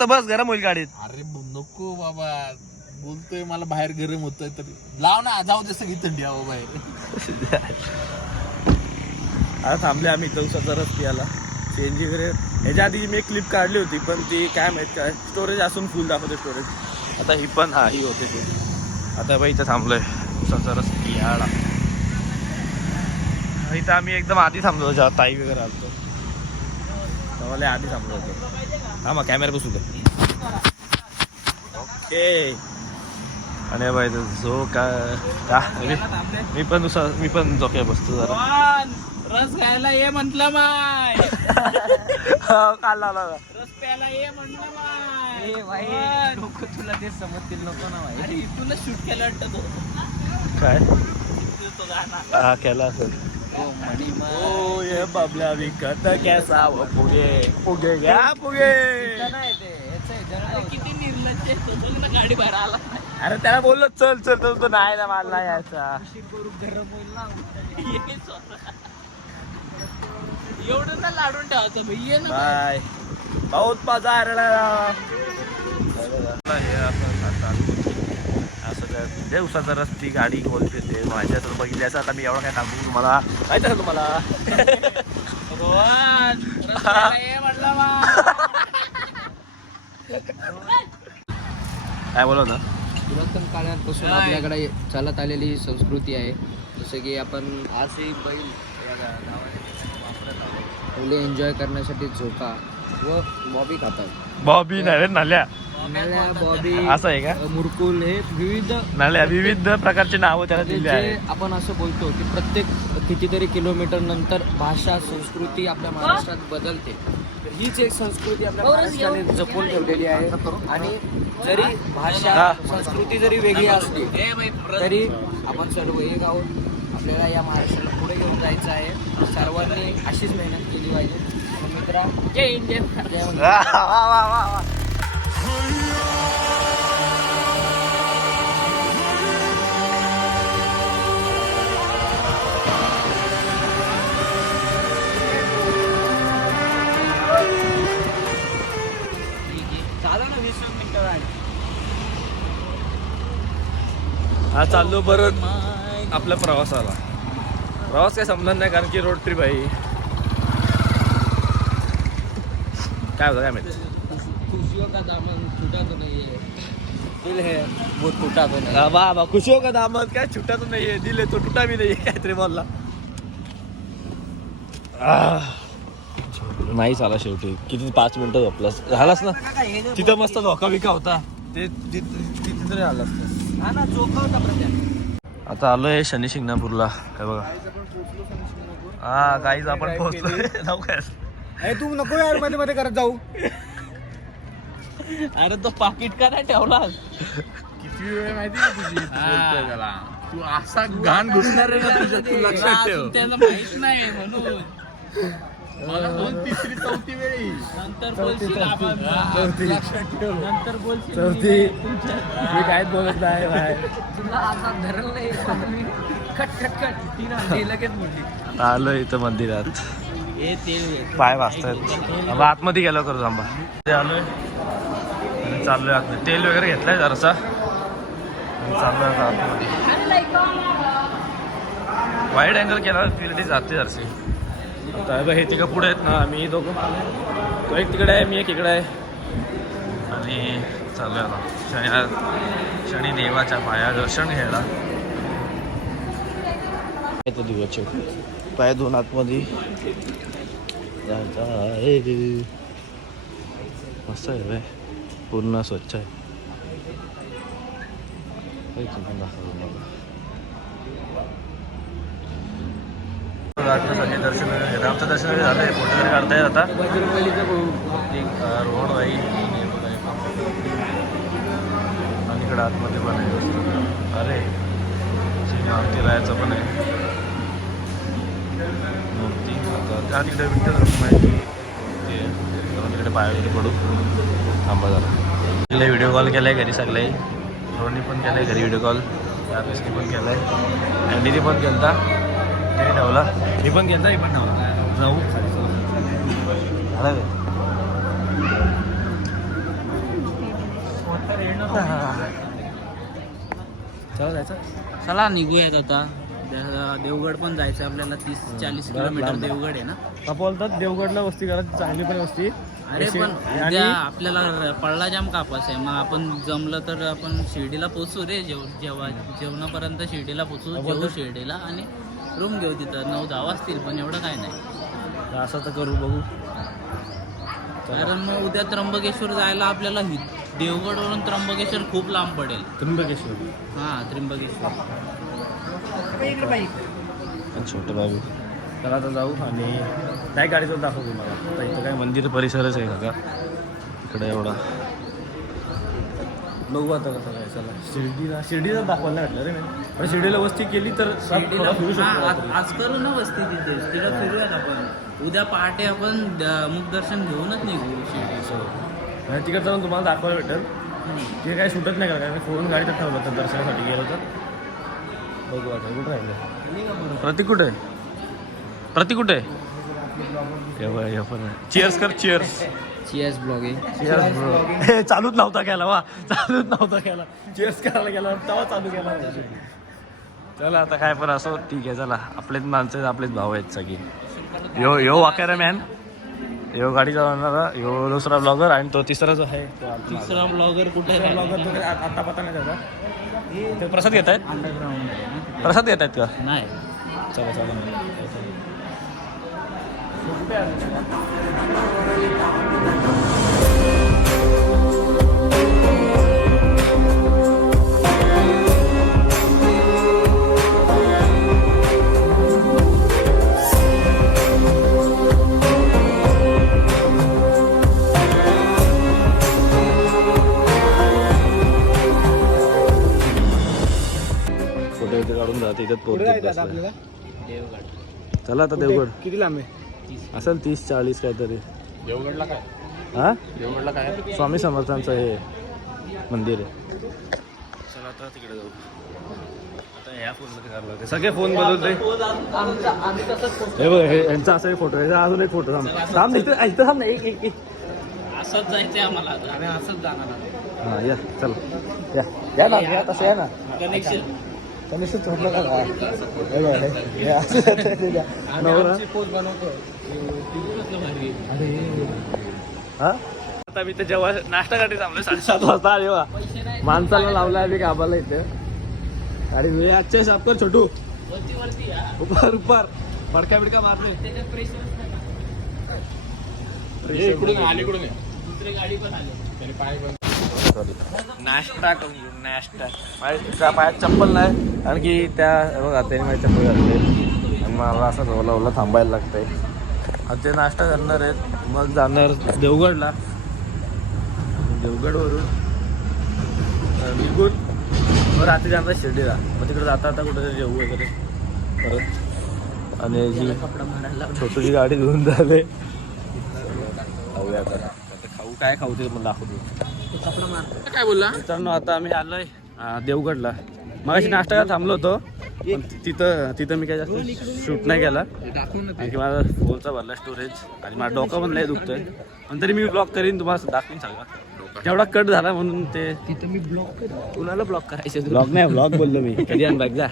फक्त बस गरम होईल गाडीत. अरे नको बाबा, बोलतोय मला बाहेर गरम होतोय तर लाव ना, जाऊ दे सगळी थंडी हवं बाहेर. आता थांबले आम्ही चौसाचा रस पियाला. सीएनजी वगैरे ह्याच्या आधी मी एक क्लिप काढली होती, पण ती काय माहित काय स्टोरेज असून फुल दाखवते स्टोरेज. आता ही पण ही होते ती. आता बाई इथं थांबलोय चौसाचा रस पियाला. इथं आम्ही एकदम आधी थांबलो जेव्हा ताई वगैरे आलतो तेव्हा आधी थांबलो होतो. हा मग कॅमेरा बसू दे. ओके. आणि बाई जो का मी पण झोक्या बसतो जरा. रस खायला ये म्हंटल माय. काल लावला रस प्यायला ये म्हटलं माय. लोक तुला ते समजतील नको ना भाई. अरे तुला शूट केलं वाटतं तो काय तो गाणं. हा केला असेल. ओ ये बाबल्या विकत कैसा वो पुगे पुगे घ्या पुगे. किती निर्लज्ज आहे तो, ना गाडी बाहेर आला. अरे त्याला बोललो चल चल तर तो नाही ना मला नाही यायचा. गरम होईल ना. एवढं ना लाडून ठेवायचं भाई. ये ना बाय. बहुत मजा आला. असं दिवसाचा रस्ती गाडी गोल फिरते माझ्या तर बघितल्याचं. आता मी एवढं काय सांगू तुम्हाला, माहिती आहे तुम्हाला. रोहन म्हटलं काय बोलव ना. पुरातन काळापासून आपल्याकडे चालत आलेली संस्कृती आहे. जसं की आपण आजही बैल पहिले एन्जॉय करण्यासाठी झोका व बॉबी खातात. बॉबी नाही रे, नाल्या. नळ्या, बॉबी, असं आहे का? मुरकुल हे विविध नाल्या विविध प्रकारचे नावं त्याला दिले जे आहे. आपण असं बोलतो की प्रत्येक कितीतरी किलोमीटर नंतर भाषा संस्कृती आपल्या महाराष्ट्रात बदलते. तर हीच एक संस्कृती आपल्या महाराष्ट्राने जपून ठेवलेली आहे. आणि जरी भाषा संस्कृती जरी वेगळी असली तरी आपण सर्व एक आहोत. आपल्याला या महाराष्ट्राला पुढे घेऊन जायचं आहे. सर्वांनी अशीच मेहनत केली पाहिजे. मित्रा, जय हिंद, जय हिंद. वा वा वा वा. साधारण 20 मिनिटं आहे. हा चाललो परत आपल्या प्रवासाला. प्रवास काही संबंध नाही कारण की रोड ट्रिप आहे. काय होतं काय माहिती. खुशियों का दामन छूटा तो नहीं है, दिल है वो टूटा तो नहीं. बाबा खुशियों का दामन काय छुटा तो नाहीये, दिल तो टुटा भी नाहीये. काहीतरी बोलला. नाही चाला शेवटी. किती 5 मिनिटं झोपलास झालास ना. तिथं मस्त धोका बिका होता ते तिथे तरी आलास. हा ना, चोखा होता प्रत्या. आता आलोय शनी शिंगणापूरला. काय बघा. हा गाईज आपण पोहोचलोय. जाऊ काय तू नको यार मध्ये मध्ये करत जाऊ. अरे तो पाकिट का नाही ठेवलास. किती वेळ माहिती का तुझी बोलतोय त्याला. तू असा घाण घुसणार आहे ना तुझ्या, तू लक्षात ठेव. त्याला माहित नाही म्हणून. मला 2, 3, 4 वेळी नंतर बोलशील आपण. लक्षात ठेव. नंतर बोलशील. चौथी मी काहीच बोलत नाही बाय. तुला आता धरल नाही. कट कट कट ती लगेच मोठी. आलोय इथं मंदिरात. हे तेल पाय वाजतायत. आतमध्ये गेलो करू थांबा. ते आलोय आणि चाललोय आतमध्ये. तेल वगैरे घेतलाय जरासा आणि चाललोय आता आतमध्ये. वाईड अँगल केला क्लिअरिटी जाते जरशी. आता हे तिकडं पुढे आहेत ना. मी दोघं तो एक तिकडे आहे, मी एक इकडे आहे. आणि चाललोय आता शनी देवाच्या पाया दर्शन घ्यायला. दिवाचे पाय दोन आतमध्ये मस्त आहे रे. पूर्ण स्वच्छ आहे. सगळे दर्शन वगैरे आमचं दर्शन वगैरे झालं आहे. फोटो वगैरे काढता येत आता. रोड बाई आणि इकडं आतमध्ये पण आहे. अरे आरती राहायचं पण आहे मूर्ती. त्या तिकडे विठ्ठल माहिती ते तिकडे पाया वगैरे पडू. थांबा जरा. तिकडे व्हिडिओ कॉल केला आहे घरी सगळे. रोहननी पण केलं आहे घरी व्हिडिओ कॉल. त्यापेक्षा पण केला आहे. अँडीने पण केला ते ठेवला. मी पण केला. मी पण ठेवला. जाऊ झालं चला जायचं. चला निघूयात आता. देवगड पण जायचं आपल्याला. 30-40 किलोमीटर देवगड आहे ना. आपण बोलतात देवगडला वस्ती करा, चांगली पण वस्ती. अरे पण उद्या आपल्याला पडला जाम कापास आहे. मग आपण जमलं तर आपण शिर्डीला पोचू रे. जेवणापर्यंत शिर्डीला पोचू, जेवू शिर्डीला आणि रूम घेऊ तिथं. 9-10 वाजतील, पण एवढं काय नाही. असं तर करू, बघू. कारण मग उद्या त्र्यंबकेश्वर जायला आपल्याला देवगडवरून त्र्यंबकेश्वर खूप लांब पडेल. त्र्यंबकेश्वर. हां, त्र्यंबकेश्वर. छोटं बाबू. चला आता जाऊ आणि काय गाडीचं दाखवू तुम्हाला. आता इथं काय मंदिर परिसरच आहे का इकडे एवढा. बघू आता कसं काय. चला शिर्डीला दाखवायला वाटलं रे. पण शिर्डीला वस्ती केली तर थोडा फिरू शकतो. आज करू ना वस्ती तिथे. तिला फिरूयात आपण. उद्या पहाटे आपण मुखदर्शन घेऊनच निघू शिर्डीचं. आणि तिकडे जाऊन तुम्हाला दाखवायला भेटेल. ते काही सुटत नाही कारण फोन गाडीत ठेवलं तर दर्शनासाठी गेलो तर. बघू आता कुठं राहिलं. प्रतीक कुठे आहे? प्रतीक कुठे आहे? चिअर्स कर. Cheers blogging. Cheers bro. चालूच नव्हता केला वा. चालूच नव्हता केला. चिअर्स करायला गेला तेव्हा चालू केला. चला आता काय पण असो ठीक आहे. चला आपलेच माणसं आपलेच भाऊ आहेत सगळी. यो वाकेरा मॅन. यो गाडी चालवणारा. यो दुसरा ब्लॉगर आणि तो तिसरा जो आहे तो तिसरा ब्लॉगर कुठे आहे? ब्लॉगर तो आता पता नाही त्याचा. ते प्रसाद घेत आहेत. अंडरग्राऊंड प्रसाद घेत आहेत का? नाही. चला चला. फोटो काढून जाते इथं पोहोचतो. देवगड. चला आता देवगड किती लांब आहे? असेल 30-40 काहीतरी. देवगडला काय? हा, देवगडला काय? स्वामी समर्थांचं हे मंदिर आहे. चला आता तिकडे जाऊ. आता ह्या फोनमध्ये काढला होते सगळे फोन बदलते. हे बघ हे यांचा असा एक फोटो आहे. अजून एक फोटो थांब इथं इथं थांब ना. एक असंच जायचंय आम्हाला. आम्ही असंच जाणार. हां या चला या ना या तसं या ना. कनेक्शन कनेक्शन सोडलं का? हा आता मी तर जेव्हा नाश्ता गाडी थांबलो 7:30 वाजता. अरे वा माणसाला लावला आम्ही कामाला इथं. अरे मी आजचे साफ कर छोटू. उपर उपर फडका बिडका मारले. दुसरी गाडी पण आली. नाश्ता करून घेऊ. नाश्ता माझ्या पायात चप्पल नाही कारण की त्या बघा त्याने माझी चप्पल घातली आणि मला असंच ओला ओला थांबायला लागतंय. आता ते नाश्ता करणार आहेत मग जाणार देवगडला. देवगडवरून निघून मग रात्री जाणार शिर्डीला. मग तिकडे जाता आता कुठेतरी जेवू वगैरे परत. आणि जी छोटूची गाडी घेऊन झाले खाऊया आता. खाऊ काय खाऊ ते मला दाखवतो. काय बोलला? मित्रांनो आता आम्ही आलोय देवगडला. मगाशी नाश्ता करायला थांबलो होतो पण तिथं मी काय जास्त शूट नाही केला कारण की माझा फोनचा भरला स्टोरेज आणि माझा डोकं पण नाही दुखतोय. पण तरी मी ब्लॉक करीन तुम्हाला दाखवीन सगळं. तेवढा कट झाला म्हणून ते तिथं मी ब्लॉक कुणाला ब्लॉक करायचं? ब्लॉग नाही ब्लॉग बोललो मी. कधी आण बॅग जा.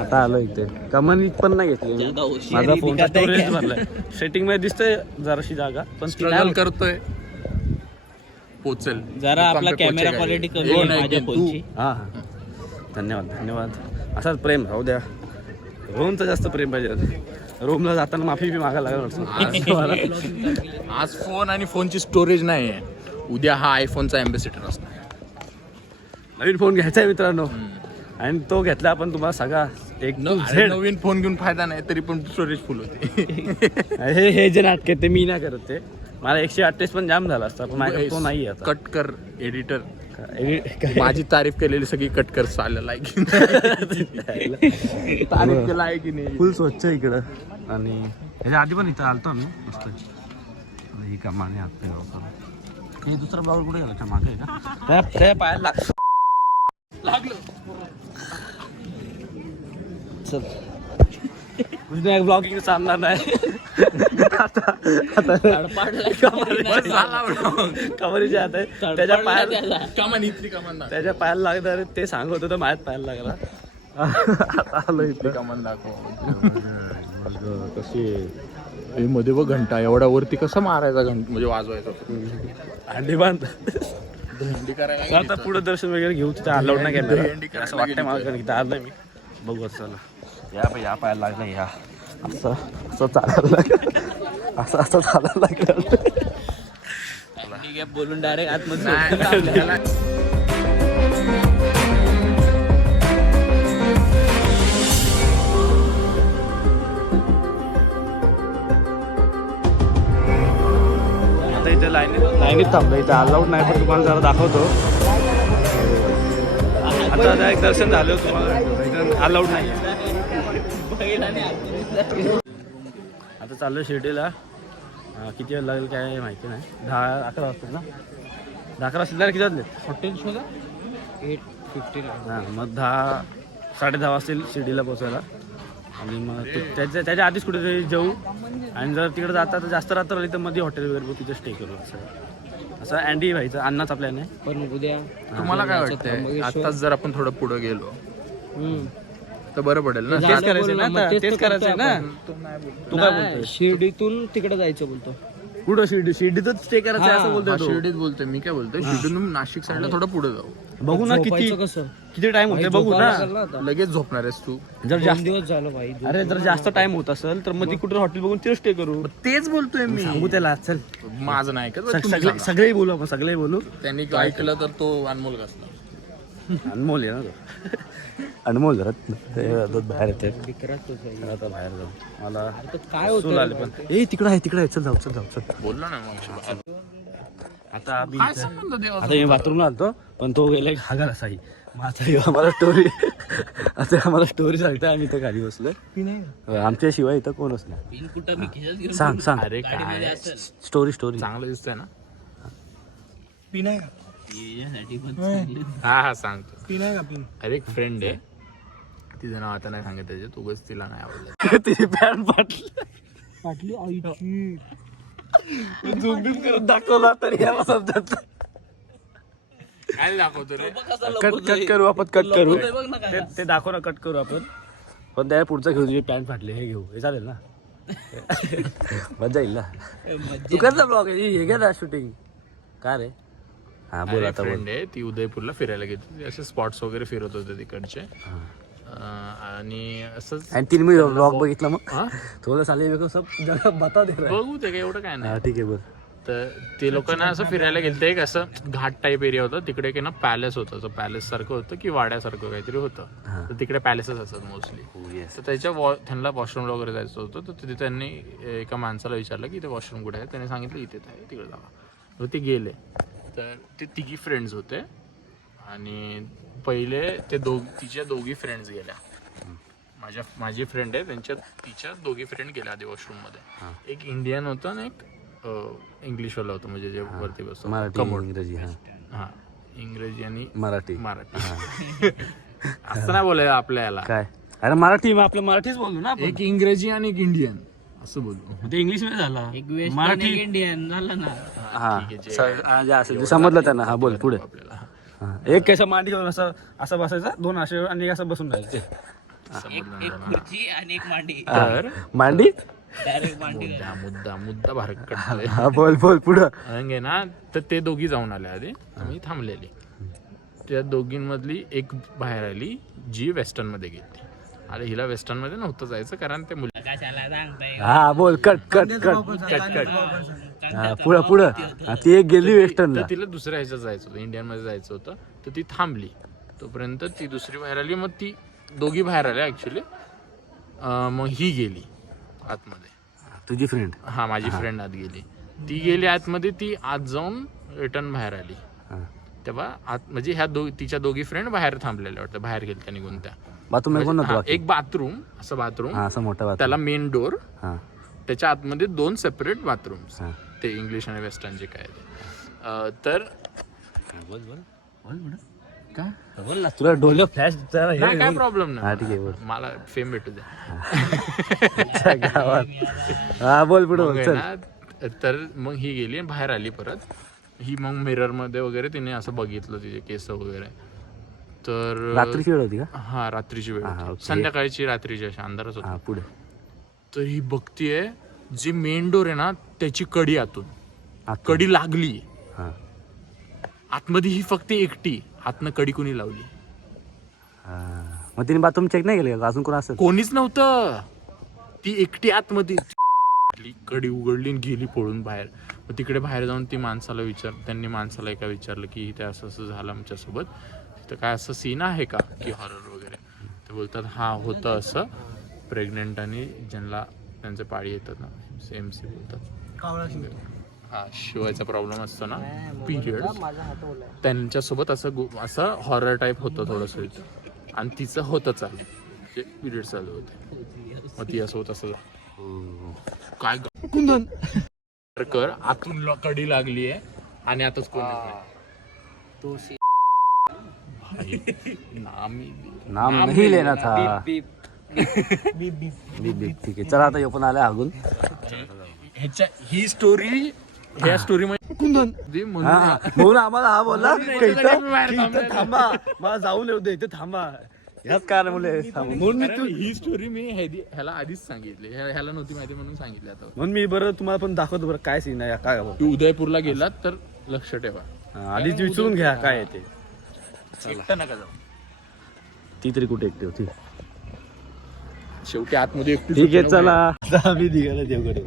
आता आलो इथे. कमानी पण नाही घेतली माझा फोनचा स्टोरेज भरलाय. सेटिंग मध्ये दिसतंय जराशी जागा पण स्ट्रगल करतोय. पोचेल जरा आपला कॅमेरा क्वालिटी कमी आहे माझ्या फोनची. हां हां धन्यवाद. असाच प्रेम राहू द्या. रोमचं जास्त प्रेम पाहिजे. रोमला जाताना माफी बी मागायला लागेल. आज फोन आणि फोनची स्टोरेज नाही आहे. उद्या हा आयफोनचा अँबॅसिडर असणार. नवीन फोन घ्यायचा आहे मित्रांनो आणि तो घेतला आपण तुम्हाला सगळा एक नवीन फोन घेऊन फायदा नाही तरी पण स्टोरेज फुल होते. हे जे नाटक ते मी नाही करत. ते मला 128 पण जाम झाला असता पण माझ्या तो नाही आता. कट कर एडिटर. माझी तारीफ केलेली सगळी कट कर. चालेल आहे तारीफ केला आहे की नाही. फुल स्वच्छ इकडं. आणि ह्याच्या आधी पण इथं आलतो आम्ही मस्त. ही कमाने हात हे दुसरा ब्लॉगर कुठे गेला? मागे आहे का? त्या पायाला लागलो. चल ब्लॉगिंग चालणार नाही. कमरीच्या हात आहे त्याच्या पायाला कमान इथली कमान दाखव. त्याच्या पायाला लागणार ते सांगत होतं माझ्यात पायाला लागला. आता आलो इथं. कमान दाखव. कशी आहे? मध्ये बघ घंटा एवढा वरती कसं मारायचा घंटा म्हणजे वाजवायचा अंडी बांध. दहीहंडी करायला आता पुढे दर्शन वगैरे घेऊ तिथे अलाउड नाही दहीहंडी कॅमेरा करायला असं वाटतंय मला इथं आलोय मी. बघू चला या पायाला लागलं या असं असं चालायला लागलं असं चालायला लागलं. ठीक आहे बोलून डायरेक्ट आतमध्ये नाही. आता इथे लाईनीत थांबलो. इथे अलाउड नाही पण तुम्हाला जरा दाखवतो. आता डायरेक्ट दर्शन झालं तुम्हाला अलाउड नाही. आता चाललो शिर्डीला. किती वेळ लागेल काय माहिती नाही. 10-11 वाजता ना 10-11 वाजता किती वाजले हॉटेल शोधा 8:50. हां मग 10-10:30 वाजतील शिर्डीला पोचायला. आणि मग त्याच्या आधीच कुठेतरी जाऊ. आणि जर तिकडे जाता तर जास्त रात्र आली तर मध्ये हॉटेल वगैरे तिथे स्टे करू. असं अँडी व्हायचं अन्नाच आपल्या नाही. पण उद्या तुम्हाला काय वाटतंय आताच जर आपण थोडं पुढे गेलो तर बरं पडेल ना. तेच करायचं ना आता. तेच करायचं ना. तू काय बोलतोय? शिर्डीतून तिकडे जायचं बोलतो. कुठं शिर्डीतच स्टे करायचं आहे असं बोलतोय तो. शिर्डीत बोलतोय मी काय बोलतोय शिर्डीतून नाशिक साईडला थोडं पुढे जाऊ. बघू ना किती झोपायचं कसं किती टाइम होते बघू ना. लगेच झोपणार आहेस तू. जर 2 जास्त दिवस झालं भाई. अरे जर जास्त टाइम होत असेल तर मग ती कुठे हॉटेल बघून तिथे स्टे करू. तेच बोलतोय मी. सांगू त्याला चल. माझं नाही का सगळे बोलू आपण सगळे बोलू. त्यांनी ऐकलं तर तो अनमोल कसला. अनमोल आहे ना तो. अनमोल जरा ते बाहेर येते. विक्रांतच आहे. आता बाहेर जाऊ. मला काय होतं सूल आले पण तिकडे आहे चल जाऊ. बोललो ना मग. आता आम्ही काय संबंध देवा. आता मी बाथरूमला आलतो पण तो गेला हागाला साई. आम्हाला स्टोरी सांगता आम्ही इथं खाली बसलोय. आमच्याशिवाय इथं कोणच नाही. पिन कुठं मी खिशात घेऊन सांग अरे गाडीमध्ये काय असेल. स्टोरी चांगलं दिसतंय ना. यासाठी पण चांगलं. हा सांगतो. अरे एक फ्रेंड आहे तिचं नाव आता नाही सांगत त्याचे उगाच तिला नाही आवडलं. तिची पॅन्ट पाटली आईची. झूम बिम करून दाखवला तरी याला समजत नाही. काय दाखवतो रे. कट करू आपण कट करू. बघ ना काय. ते दाखव ना कट करू आपण. पण त्या पुढचं घेऊ तुझी पॅन्ट फाटले हे घेऊ हे चालेल ना. मजा येईल ना. तू कर ना ब्लॉग हे घे ना शूटिंग. काय रे हा बोल आता बोल. फ्रेंड आहे ती उदयपूरला फिरायला गेली. असे स्पॉट्स वगैरे फिरत होते तिकडचे. आणि असंच आणि तिने मी ब्लॉग बघितला मग थोडं साले मेरे को सब जगह बता दे रहा है. बघू ते काय एवढं काय नाही. हा ठीक आहे बोल. तर ते लोकांना असं फिरायला गेलते एक असं घाट टाईप एरिया होता. तिकडे की ना पॅलेस होतं. असं पॅलेस सारखं होतं की वाड्यासारखं काहीतरी होतं. तर तिकडे पॅलेसच असतात मोस्टली. तर त्याच्या त्यांना वॉशरूमला वगैरे जायचं होतं. तर तिथे त्यांनी एका माणसाला विचारलं की इथे वॉशरूम कुठे आहे. त्याने सांगितलं इथेच आहे तिकडे जावा. तर ते गेले. तर ते तिघी फ्रेंड्स होते. आणि पहिले तिच्या दोघी फ्रेंड्स गेल्या. माझी फ्रेंड आहे तिच्या दोघी फ्रेंड गेल्या आधी वॉशरूममध्ये. एक इंडियन होता आणि एक इंग्लिशवाला होता म्हणजे जे वरती बसतो इंग्रजी. हा इंग्रजी आणि मराठी असं नाही बोलायला आपल्याला. काय अरे मराठी आपलं मराठीच बोलू ना. एक इंग्रजी आणि एक इंडियन असं बोलू. ते इंग्लिश मध्ये झाला. एक वेस्ट मराठी इंडियन झालं ना. हा असेल समजलं त्यांना. हा बोल पुढे. एक कैसा मांडी घेऊन असं बसायचा 2 असे आणि असं बसून राहायचे. एक खुर्ची आणि एक मांडी. तर मांडी डायरेक्ट मांडी. मुद्दा भारत कडतोय. हा बोल पुढं. ना तर ते दोघी जाऊन आले आधी. आम्ही थांबलेली. त्या दोघींमधली एक बाहेर आली जी वेस्टर्न मध्ये गेली. अरे हिला वेस्टर्न मध्ये नव्हतं जायचं कारण ते मुली. कशाला सांगताय. हा बोल कट पुढं ती एक गेली वेस्टर्नला. तर तिला दुसऱ्या ह्याच्यात जायचं होतं. इंडियन मध्ये जायचं होतं. तर ती थांबली. तोपर्यंत ती दुसरी बाहेर आली. मग ती दोघी बाहेर आल्या ऍक्च्युली. मग ही गेली आतमध्ये. तुझी फ्रेंड. हा माझी फ्रेंड आत गेली. ती गेली आतमध्ये. ती आत जाऊन रिटर्न बाहेर आली. तेव्हा आत म्हणजे तिच्या दोघी फ्रेंड बाहेर थांबलेल्या वाटतं. बाहेर गेल्या त्या निघून त्या. बाथरूम एक बाथरूम असं मोठा त्याला मेन डोर. त्याच्या आतमध्ये 2 सेपरेट बाथरूम्स. ते इंग्लिश आणि वेस्टर्न जे काय ते. तर का बोल ना तुला डोले फ्लॅश नाही काय प्रॉब्लेम हा ठीक आहे नाही बोल मला फेम भेटू द्या अच्छा, गावात हा बोल पुढे मग बोल आहे चल ना, तर मग ही गेली आणि बाहेर आली परत. ही मग मिरर मध्ये वगैरे तिने असं बघितलं तिचे केस वगैरे. तर रात्रीची वेळ होती का हा रात्रीची वेळ हा, होती. ओके. संध्याकाळची रात्रीची अशी अंधारच हा होता. पुढे तर ही बघतीये जी मेन डोर आहे ना त्याची कडी आतून आतून. कडी लागली. हा आतमध्ये ही फक्त एकटी, आतनं कडी कोणी लावली हा. मग तिने बाथरूम चेक नाही केलं का अजून कोण असेल कोणीच नव्हतं. ती एकटी आतमध्ये कडी उघडली आणि गेली पळून बाहेर. मग तिकडे बाहेर जाऊन ती माणसाला त्यांनी माणसाला एका विचारलं की इथे असं असं झालं आमच्यासोबत, तिथं काय असं सीन आहे का की हॉरर वगैरे. ते बोलतात हा होतं असं, प्रेग्नेंट आणि ज्यांना त्यांचे पाळी येतात ना MC बोलतात हा शिवायचा प्रॉब्लेम असतो ना पिरियड, त्यांच्यासोबत असं हॉरर टाईप होतं थोडंसं इथं. आणि तिचं होतं चालू पिरियड चालू होते. मग ती असं होत असं काय कर आतून कडी लागली आहे आणि आताच कोण तो नाम नाही लेना था बीप बीप ठीक आहे चला आता यो पण आलाय अजून ह्याच्या ही स्टोरी ह्या स्टोरी मध्ये म्हणून आम्हाला हा बोलला बाहेर इथं थांबा मला जाऊन येऊ दे इथे थांबा ह्याच कारण मुले म्हणून मी ही स्टोरी मी ह्याला आधीच सांगितली, ह्याला नव्हती माहिती म्हणून सांगितली. आता म्हणून मी बरं तुम्हाला पण दाखवतो बरं काय सीन आहे काय तू उदयपूरला गेलात तर लक्ष ठेवा. आधीच विचारून घ्या काय आहे ते. एकटं नका जाऊ. ती तरी कुठे एकटी होती. शेवटी आतमध्ये एकटी ठीक आहे चला आम्ही निघाला देवकडे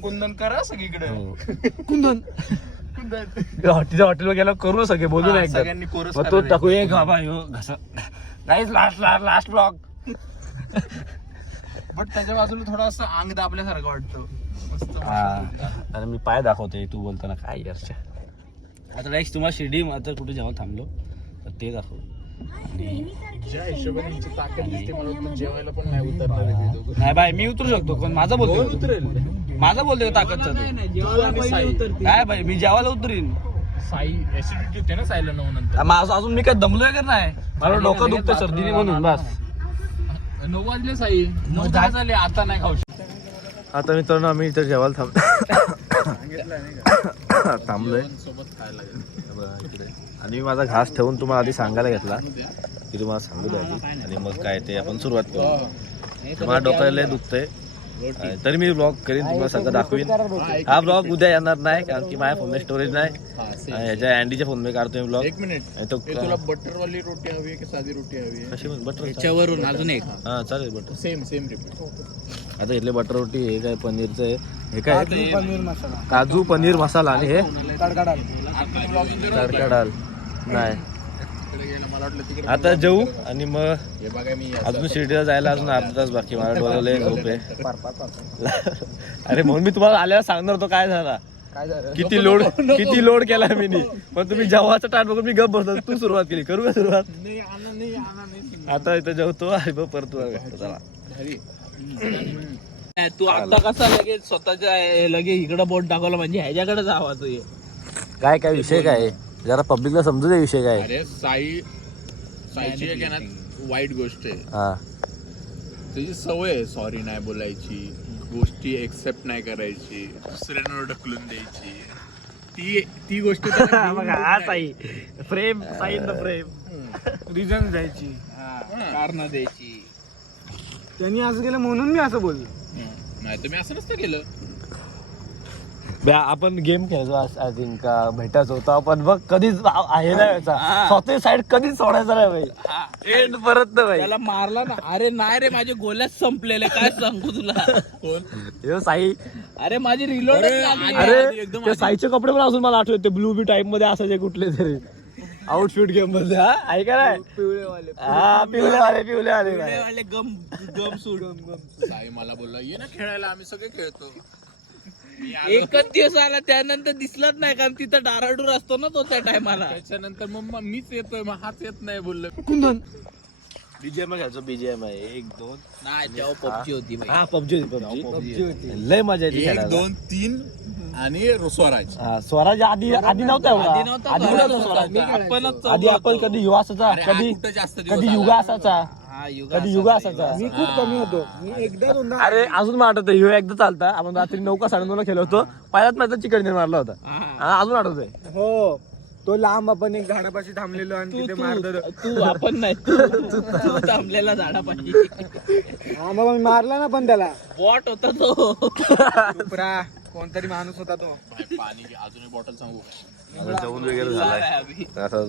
कुंदन करा सगळीकडे कुंदन हॉटेलवर गेला करू सगळे बोलू ना सगळ्यांनी कोरस मग तो टाकू एक बाबा ह्यो घसा गाईज लास्ट ब्लॉग. बट त्याच्या बाजूला थोडासा अंग दाबल्यासारखं वाटतं. आणि मी पाय दाखवते तू बोलताना काय यारच्या. आता नेक्स्ट तुम्हाला शिर्डी आता कुठे जेव्हा थांबलो तर ते दाखव. ज्या हिशोबाने ताकद दिसते मला वाटतं जेवायला पण नाही उतरणार. नाही बाय मी उतरू शकतो पण माझा बोलतो उतरेल माझा बोलतोय ताकदचा काय बाई मी जेवायला उतरीन. साई ऍसिडिटी होते ना साईला 9 नंतर. माझं अजून मी काय दमलोय का नाही मला डोकं दुखतं सर्दीने म्हणून बस. 9 वाजले साई 9 झाले आता नाही खाऊ शकत. आता मित्रांनो आम्ही इथे जेवायला थांबलोय सोबत खायला लागेल. आणि मी माझा घास ठेवून तुम्हाला आधी सांगायला घेतला की तुम्हाला सांगू द्या आधी आणि मग काय ते आपण सुरुवात करू. मला डोक्याला लय दुखतंय तरी मी ब्लॉग करीन तुम्हाला सगळं दाखवीन. हा ब्लॉग उद्या येणार नाही कारण की माझ्या फोनमध्ये स्टोरेज नाही. ह्याच्या अँडीच्या फोन मध्ये काढतोय मी ब्लॉग. एक मिनिट तुला बटर वाली रोटी हवी की साधी रोटी हवी? कशी बटर त्याच्यावरून अजून एक हा चालेल बटर सेम रिपीट. आता इथले बटर रोटी हे काय पनीरचं आहे हे काय काजू पनीर मसाला आणि हे तडका डाल नाही. मला वाटलं तिकडे आता जेऊ आणि मग हे बघा मी अजून शिर्डीला जायला अजून अर्धा तास बाकी. मला डोळ्याला झोप आहे. अरे म्हणून मी तुम्हाला आल्यावर सांगणार होतो काय झाला किती लोड केला मी पण तुम्ही जेव्हाचा टाट बघून मी गप बसलो. तू सुरुवात केली करू का सुरुवात. आता इथं जेवतो आणि मग परतू चला. तू आता कसा लगेच स्वतःच्या लगेच इकडं बोट दाखवला म्हणजे ह्याच्याकडे जावा तू. काय काय विषय काय जरा पब्लिकला समजू दे विषय काय. अरे साईची एक आहे ना वाईट गोष्ट आहे. हा त्याची सवय आहे सॉरी नाही बोलायची, गोष्टी एक्सेप्ट नाही करायची, दुसऱ्यांवर ढकलून द्यायची. ती गोष्ट frame sign the frame reason द्यायची कारण द्यायची. त्यांनी असं केलं म्हणून मी असं बोललो. नाही तर मी असं नसतं केलं. आपण गेम खेळतो आय थिंक भेटायचो होतो आपण बघ कधीच आहे ना स्वतः साईड कधीच सोडायचा नाही भाई. एंड परत ना भाई त्याला मारला ना. अरे नाही रे माझे गोल्याच संपलेले काय सांगू तुला. यो साई अरे माझी रिलोड अरे त्या साईचे कपडे पण अजून मला आठवते ब्लू बी टाईप मध्ये असायचे कुठले तरी आउटफिट गेम मध्ये. हा आहे का नाही पिवलेवाले गम सूट. साई मला बोलला ये ना खेळायला आम्ही सगळे खेळतो. एकच दिवस आला त्यानंतर दिसलाच नाही कारण तिथं डाराडूर असतो ना तो त्या टायमाला. त्याच्यानंतर मग मीच येतोय मग हाच येत नाही बोललं. कुंदन बीजीएम खेळतो. बीजीएम आहे 1 2 नाही तेव्हा पबजी होती. हा पबजी होती. लय मजा येते 1 2 3 आणि स्वराज. स्वराज आधी नव्हता एवढा. आधी नव्हता आधी स्वराज. नव्हता स्वराज. आपणच आधी आपण कधी युवा असायचा, अरे हा कधी कुठं जास्त दिवस कधी आला. युगा असायचा, हा कधी युगा असायचा. मी खूप कमी होतो. मी एकदा दोनदा अरे अजून मला आठवतंय, ह्यो एकदा चालता आपण रात्री 9 का 9:30 ला खेळलो होतो. पहिल्याच मॅच चिकन मारला होता. हा, अजून आठवतंय. हो तो लांब आपण एक झाडापाशी थांबलेलो आणि तिथे मारतो. तू आपण नाही तू थांबलेला झाडापाशी. हा मग मी मारला ना पण त्याला. बॉट होता तो. उपरा कोणतरी माणूस होता तो. पाणी घे, अजून एक बॉटल सांगू. आता जेवण वगैरे झालाय, आता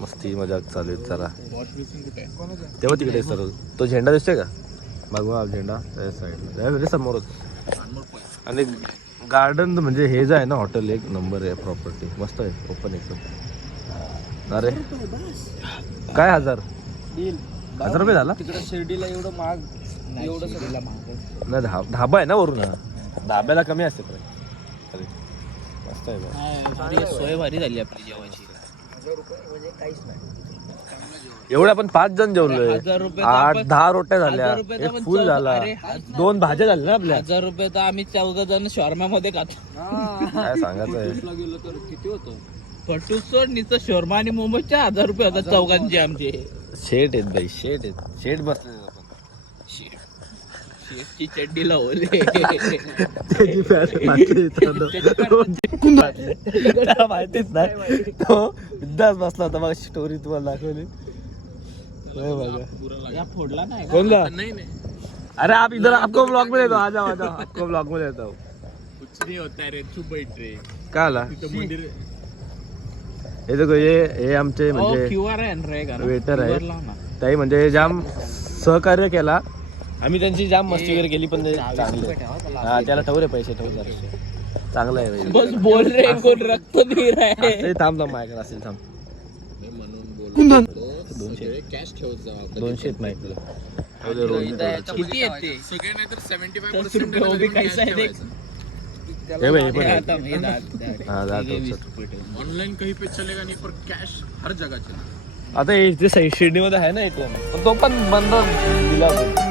मस्ती मजाक चालू आहे. चला तेव्हा तिकडे सर तो झेंडा दिसतोय का? भगवा झेंडा त्या साईडला समोरच. आणि गार्डन म्हणजे हे जे आहे ना हॉटेल, एक नंबर आहे. प्रॉपर्टी मस्त आहे, ओपन एकदम. अरे काय 1000 रुपये झाला? तिकडे शिर्डीला एवढं महाग, एवढं सगळं महाग. नाही धाबा आहे ना वरून, धाब्याला कमी असते पण. अरे मस्त आहे बा. सोय भारी झाली आपली जेवायची. म्हणजे काहीच नाही. एवढे आपण 5 जण जेवलोय. 1000 रुपये 8-10 रोट्या झाल्या, 1000 रुपये तर एक आपण फुल झाला, अरे, 2 भाज्या झाल्या ना आपल्या. 1000 रुपये तर आम्ही 14 जण शॉर्मा मध्ये खातो. काय सांगायचंय. गेलो तर किती होतं? फटूसोड नुसतं शॉर्मा आणि मोमोजच्या 1000 रुपये होतात चौघांचे आमचे. शेट आहेत बाई, शेट आहेत. शेट बसले आपण. शेफची चड्डीला ओले. त्याची फॅट फाटली त्याला माहितीच नाही. तो बिंदास बसला होता. मग स्टोरी तुम्हाला दाखवली. या फोडला नाही कौन सा? नाही नाही अरे आप इधर, आपको ब्लॉग में लेता हूँ. आ जाओ आ जाओ, आपको ब्लॉग में लेता हूँ. कुछ नहीं होता रे, तू बैठ रे. काय आला तिथं मंदिर हे देखो, हे आमचे म्हणजे क्यूआर आहे ना रे, वेटर QR आहेत. लाव ना. ताई म्हणजे जाम सहकार्य केला आम्ही. त्यांची जाम मस्ती वगैरे केली पण ते चांगले. हा त्याला ठेवरे पैसे ठेवू जरा. चांगलं आहे बाई. बस बोल रे, कोण रक्त दे रहा है. ते थांब थांब माझ्याकडे असेल थांब. म्हणून बोल 200 कॅश ठेवत जाऊ. 200 नाही किती आहेत ते? सगळे नाही तर 10 रुपये वो भी कैसा है देख. हे बाई, हे पण हे आहे. आता हे दाद- हा, दाद हे 20 होतं. रुपये ठेव. ऑनलाइन कहीं पे चलेगा नहीं पर कैश हर जगह चलेगा. आता हे जे शिर्डीमध्ये आहे ना ATM, पण तो पण बंद दिला होता.